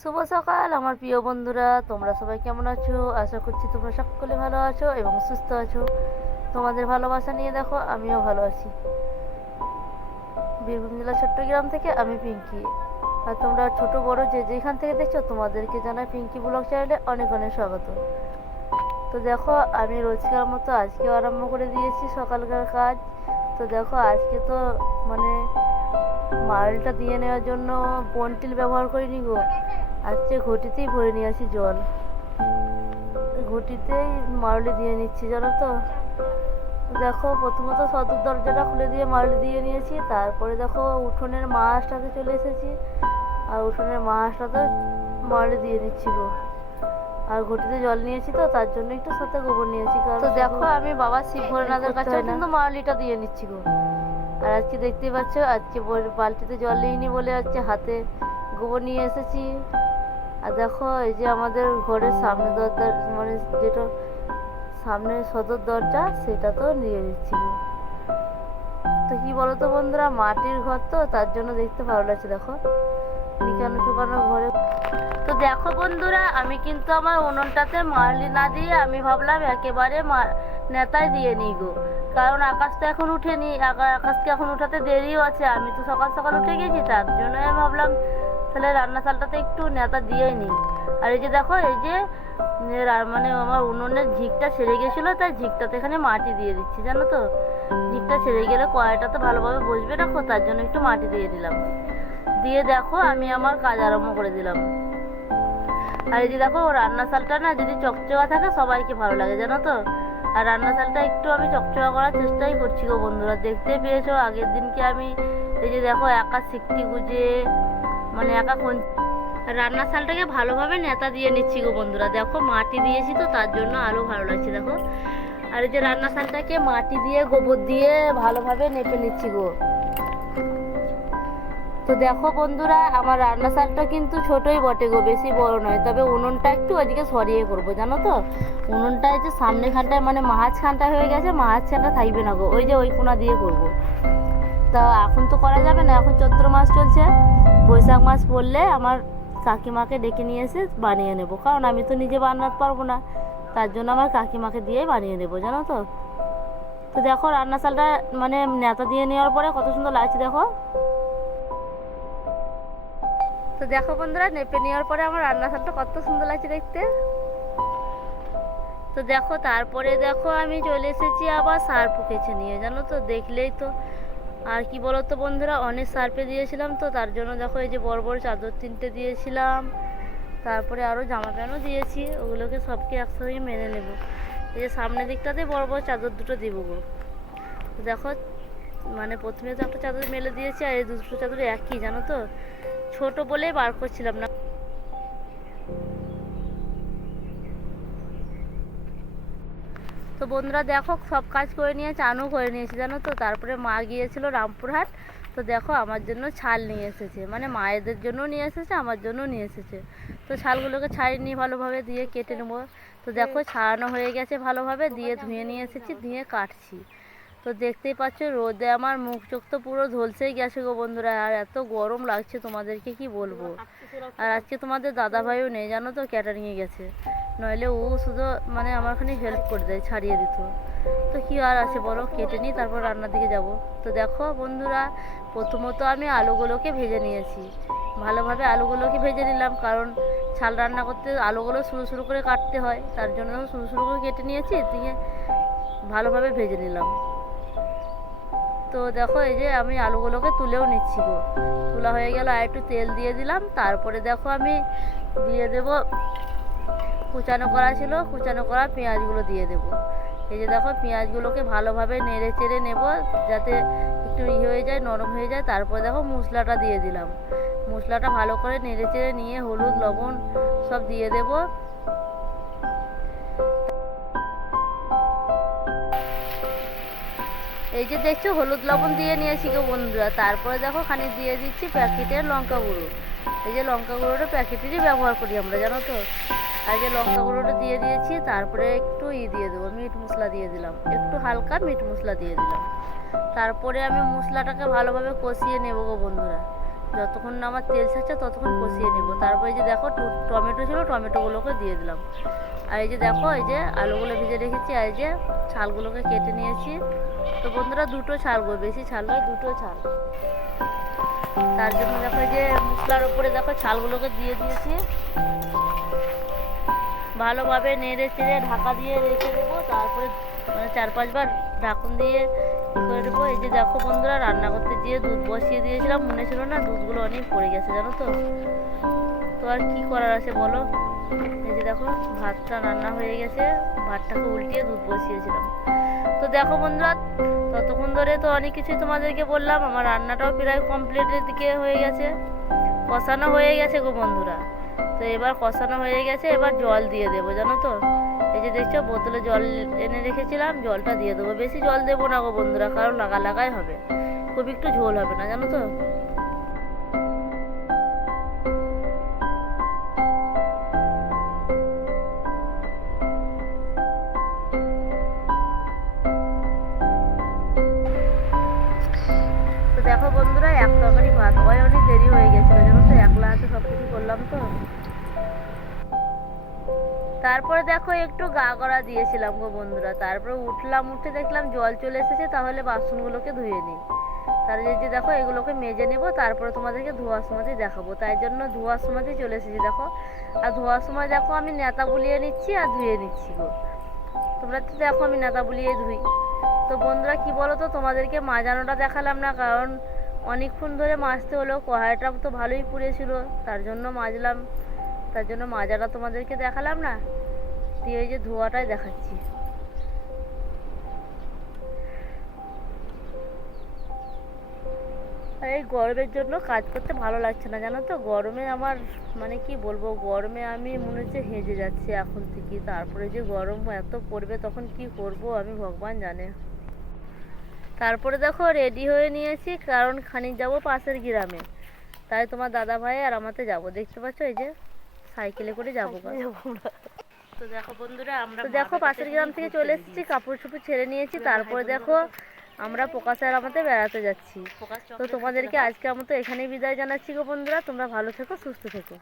শুভ সকাল আমার প্রিয় বন্ধুরা, তোমরা সবাই কেমন আছো? আশা করছি তোমরা সকলে ভালো আছো এবং সুস্থ আছো। তোমাদের ভালোবাসা নিয়ে দেখো আমিও ভালো আছি। বীরভূম জেলা চট্টগ্রাম থেকে আমি পিঙ্কি। আর তোমরা ছোট বড় যে যেখান থেকে দেখছো তোমাদেরকে জানাই পিঙ্কি ব্লগ চ্যানেলে অনেক অনেক স্বাগত। তো দেখো আমি রোজকার মতো আজকেও আরম্ভ করে দিয়েছি সকালকার কাজ। তো দেখো আজকে তো মানে মালটা দিয়ে নেওয়ার জন্য বন্টিল ব্যবহার করিনি গো, আজকে ঘটিতেই ভরে নিয়ে আসি জল। ঘটিতেই মারলি দিয়ে নিচ্ছি জানো তো। দেখো প্রথমত সদর দরজাটা খুলে দিয়ে মারলি দিয়ে নিয়েছি, তারপরে দেখো উঠোনের মাছটাতে চলে এসেছি, আর উঠোনের মাছটাতে মারলি দিয়ে নিচ্ছি গো। আর ঘটিতে জল নিয়েছি তো তার জন্য একটু সাথে গোবর নিয়েছি, কারণ তো দেখো আমি বাবা শিব ভোলেনাথের কাছে কিন্তু মারলিটা দিয়ে নিচ্ছি গো। আর আজকে দেখতেই পাচ্ছ আজকে বালতিতে জল নিইনি বলে আজকে হাতে গোবর নিয়ে এসেছি। আর দেখো এই যে আমাদের ঘরের সামনে দরজা মানে যেটা সামনে সদর দরজা সেটা তো নিয়ে নিচ্ছি। তো কি বলতো বন্ধুরা, মাটির ঘর তো তার জন্য দেখতে ভালো লাগছে। দেখো নিকানো চুকানো ঘরে। তো দেখো বন্ধুরা আমি কিন্তু আমার উনুনটাতে মারলি না দিয়ে আমি ভাবলাম একেবারে নেতায় দিয়ে নিই গো, কারণ আকাশ তো এখন উঠেনি, আকাশকে এখন উঠাতে দেরিও আছে। আমি তো সকাল সকাল উঠে গেছি, তার জন্য আমি ভাবলাম তাহলে রান্না চালটাতে একটু নেতা দিয়ে নিই। আর এই যে দেখো এই যে মানে আমার উনুনের ঝিকটা ছেড়ে গেছিলো, তাই ঝিকটাতে এখানে মাটি দিয়ে দিচ্ছি জানো তো। ঝিকটা ছেড়ে গেলে কড়াইটা তো ভালোভাবে বসবে রাখো, তার জন্য একটু মাটি দিয়ে দিলাম। দিয়ে দেখো আমি আমার কাজ আরম্ভ করে দিলাম। আর এই যে দেখো রান্না চালটা না যদি চকচকা থাকে সবাইকে ভালো লাগে জানো তো। আর রান্না চালটা একটু আমি চকচকা করার চেষ্টাই করছি গো বন্ধুরা, দেখতে পেয়েছো আগের দিনকে আমি এই যে দেখো একা সিকটি গুজে মানে একা রান্না চালটাকে ভালোভাবে নেতা দিয়ে নিচ্ছি গো বন্ধুরা। দেখো মাটি দিয়েছি তো তার জন্য আরো ভালো লাগছে দেখো। আর এই যে রান্না চালটাকে মাটি দিয়ে গোবর দিয়ে ভালোভাবে নেপে নিচ্ছি গো। তো দেখো বন্ধুরা আমার রান্না চালটা কিন্তু ছোটই বটে গো, বেশি বড় নয়, তবে উনুনটা একটু ওইদিকে সরিয়ে করবো জানো তো। উনুনটা এই যে সামনে খানটায় মানে মাঝখানটা হয়ে গেছে, মাঝখানটা থাকবে না গো, ওই যে ওই কোনা দিয়ে করবো। তা এখন তো করা যাবে না, এখন চৈত্র মাস চলছে, বৈশাখ মাস পড়লে আমার কাকিমাকে ডেকে নিয়ে এসে বানিয়ে নেব, কারণ আমি তো নিজে বানাতে পারবো না, তার জন্য আমার কাকিমাকে দিয়েই বানিয়ে নেবো জানো তো। তো দেখো রান্না চালটা মানে নেতা দিয়ে নেওয়ার পরে কত সুন্দর লাগছে দেখো। তো দেখো বন্ধুরা নেপে নেওয়ার পরে আমার রান্না চালটা কত সুন্দর লাগছে দেখতে। তো দেখো তারপরে দেখো আমি চলে এসেছি আবার সার্ফ কেচে নিয়ে জানো তো, দেখলেই তো। আর কি বলতো বন্ধুরা অনেক সার্ফে দিয়েছিলাম তো তার জন্য দেখো এই যে বড় বড় চাদর 3টে দিয়েছিলাম, তারপরে আরও জামা প্যান্টও দিয়েছি, ওগুলোকে সবকে একসঙ্গে মেনে নেব। এই যে সামনের দিকটাতে বড় বড় চাদর 2টো দিব গো। দেখো মানে প্রথমে তো একটা চাদর মেলে দিয়েছি, আর এই দুটো চাদর একই জানো তো, ছোট বলেই বার করছিলাম না। তো বন্ধুরা দেখো সব কাজ করে নিয়ে চানও করে নিয়েছি জানো তো। তারপরে মা গিয়েছিল রামপুরহাট, তো দেখো আমার জন্য ছাল নিয়ে এসেছে, মানে মায়েদের জন্য নিয়ে এসেছে আমার জন্য নিয়ে এসেছে। তো ছালগুলোকে ছাড়িয়ে নিয়ে ভালোভাবে দিয়ে কেটে নেবো। তো দেখো ছাড়ানো হয়ে গেছে ভালোভাবে, দিয়ে ধুয়ে নিয়ে এসেছি, ধুয়ে কাটছি। তো দেখতেই পাচ্ছ রোদে আমার মুখ চোখ তো পুরো ঝলসেই গেছে গো বন্ধুরা, আর এত গরম লাগছে তোমাদেরকে কি বলবো। আর আজকে তোমাদের দাদাভাইও নেই জানো তো, ক্যাটারিংয়ে গেছে, নইলে ও শুধু মানে আমার খানি হেল্প করে দেয়, ছাড়িয়ে দিত। তো কি আর আছে বলো, কেটে নিই তারপর রান্নার দিকে যাব। তো দেখো বন্ধুরা প্রথমত আমি আলুগুলোকে ভেজে নিয়েছি, ভালোভাবে আলুগুলোকে ভেজে নিলাম, কারণ ছাল রান্না করতে আলুগুলো সরু সরু করে কাটতে হয়, তার জন্য সরু সরু করে কেটে নিয়েছি, দিয়ে ভালোভাবে ভেজে নিলাম। তো দেখো এই যে আমি আলুগুলোকে তুলেও নিচ্ছি গো, তোলা হয়ে গেল, আর একটু তেল দিয়ে দিলাম। তারপরে দেখো আমি দিয়ে দেব কুচানো করা ছিল, কুচানো করা পেঁয়াজগুলো দিয়ে দেব। এই যে দেখো পেঁয়াজগুলোকে ভালোভাবে নেড়ে চেড়ে নেব যাতে একটু হয়ে যায়, নরম হয়ে যায়। তারপরে দেখো মশলাটা দিয়ে দিলাম, মশলাটা ভালো করে নেড়ে চেড়ে নিয়ে হলুদ লবণ সব দিয়ে দেব। এই যে দেখছো হলুদ লবণ দিয়ে নিয়েছি গো বন্ধুরা। তারপরে দেখো খানিক দিয়ে দিচ্ছি প্যাকেটের লঙ্কা গুঁড়ো, এই যে লঙ্কা গুঁড়োটা প্যাকেটেরই ব্যবহার করি আমরা জানো তো। আর যে লঙ্কা গুঁড়োটা দিয়ে দিয়েছি, তারপরে একটু দিয়ে দেবো মিট মশলা দিয়ে দিলাম, একটু হালকা মিট মশলা দিয়ে দিলাম। তারপরে আমি মশলাটাকে ভালোভাবে কষিয়ে নেবো গো বন্ধুরা, যতক্ষণ না আমার তেল ছাড়ছে ততক্ষণ কষিয়ে নেব। তারপরে যে দেখো টমেটো ছিল, টমেটোগুলোকে দিয়ে দিলাম। আর এই যে দেখো এই যে আলুগুলো ভেজে রেখেছি, আর এই যে ছালগুলোকে কেটে নিয়েছি। তো বন্ধুরা দুটো ছাল গো, বেশি ছাল নয়, দুটো ছাল। তার জন্য দেখো এই যে মশলার উপরে দেখো ছালগুলোকে দিয়ে দিয়েছি। ভালোভাবে নেড়ে চেড়ে ঢাকা দিয়ে রেখে দেবো। তারপরে মানে 4-5 বার ঢাকন দিয়ে করে দেবো। এই যে দেখো বন্ধুরা, রান্না করতে গিয়ে দুধ বসিয়ে দিয়েছিলাম, মনে ছিল না, দুধগুলো অনেক পড়ে গেছে জানো তো। তো আর কি করার আছে বলো। এই যে দেখো ভাতটা রান্না হয়ে গেছে, ভাতটাকে উল্টিয়ে দুধ বসিয়েছিলাম। তো দেখো বন্ধুরা, ততক্ষণ ধরে তো অনেক কিছুই তোমাদেরকে বললাম। আমার রান্নাটাও প্রায় কমপ্লিটের দিকে হয়ে গেছে, কষানো হয়ে গেছে গো বন্ধুরা। তো এবার কষানো হয়ে গেছে, এবার জল দিয়ে দেবো জানো তো। এই যে দেখছো বোতলে জল এনে রেখেছিলাম, জলটা দিয়ে দেবো। বেশি জল দেবো না গো বন্ধুরা, কারণ লাগাই হবে, খুব একটু ঝোল হবে না জানো তো। তো দেখো বন্ধুরা, এক তরকারি ভাত হয়, অনেক দেরি হয়ে গেছিলো জানো তো, একলা হাতে সব কিছু করলাম তো। তারপরে দেখো একটু গা গড়া দিয়েছিলাম গো বন্ধুরা। তারপরে উঠলাম, উঠে দেখলাম জল চলে এসেছে, তাহলে বাসনগুলোকে ধুয়ে নিই। তার যে দেখো এগুলোকে মেজে নেব, তারপরে তোমাদেরকে ধোয়ার সময়তেই দেখাবো। তাই জন্য ধোয়ার সময়তেই চলে এসেছি দেখো। আর ধোয়ার সময় দেখো আমি নেতা বুলিয়ে নিচ্ছি আর ধুয়ে নিচ্ছি গো। তোমরা তো দেখো আমি নেতা বুলিয়ে ধুই। তো বন্ধুরা কি বলো তো, তোমাদেরকে মাজানোটা দেখালাম না, কারণ অনেকক্ষণ ধরে মাজতে হলো, কড়াইটা তো ভালোই পুড়েছিল, তার জন্য মাজলাম, তার জন্য মাজাটা তোমাদেরকে দেখালাম না। দিয়ে এই যে ধোয়াটাই দেখাচ্ছি। আর এই গরমের জন্য কাজ করতে ভালো লাগছে না জানো তো। গরমে আমার মানে কি বলবো, গরমে আমি মনে হচ্ছে হেজে যাচ্ছি এখন থেকে। তারপরে যে গরম এত পড়বে তখন কি করব আমি ভগবান জানে। তারপরে দেখো রেডি হয়ে নিয়েছি, কারণ খানিক যাব পাশের গ্রামে। তাই তোমার দাদা ভাই আর আমাতে যাব, দেখতে পাচ্ছ এই যে সাইকেলে করে যাবো। তো দেখো বন্ধুরা, আমরা তো দেখো পাশের গ্রাম থেকে চলে এসেছি, কাপড় চোপড় ছেড়ে নিয়েছি। তারপরে দেখো আমরা পোকাসার আমাতে বেড়াতে যাচ্ছি। তো তোমাদেরকে আজকে মতো এখানেই বিদায় জানাচ্ছি গো বন্ধুরা। তোমরা ভালো থেকো, সুস্থ থেকো।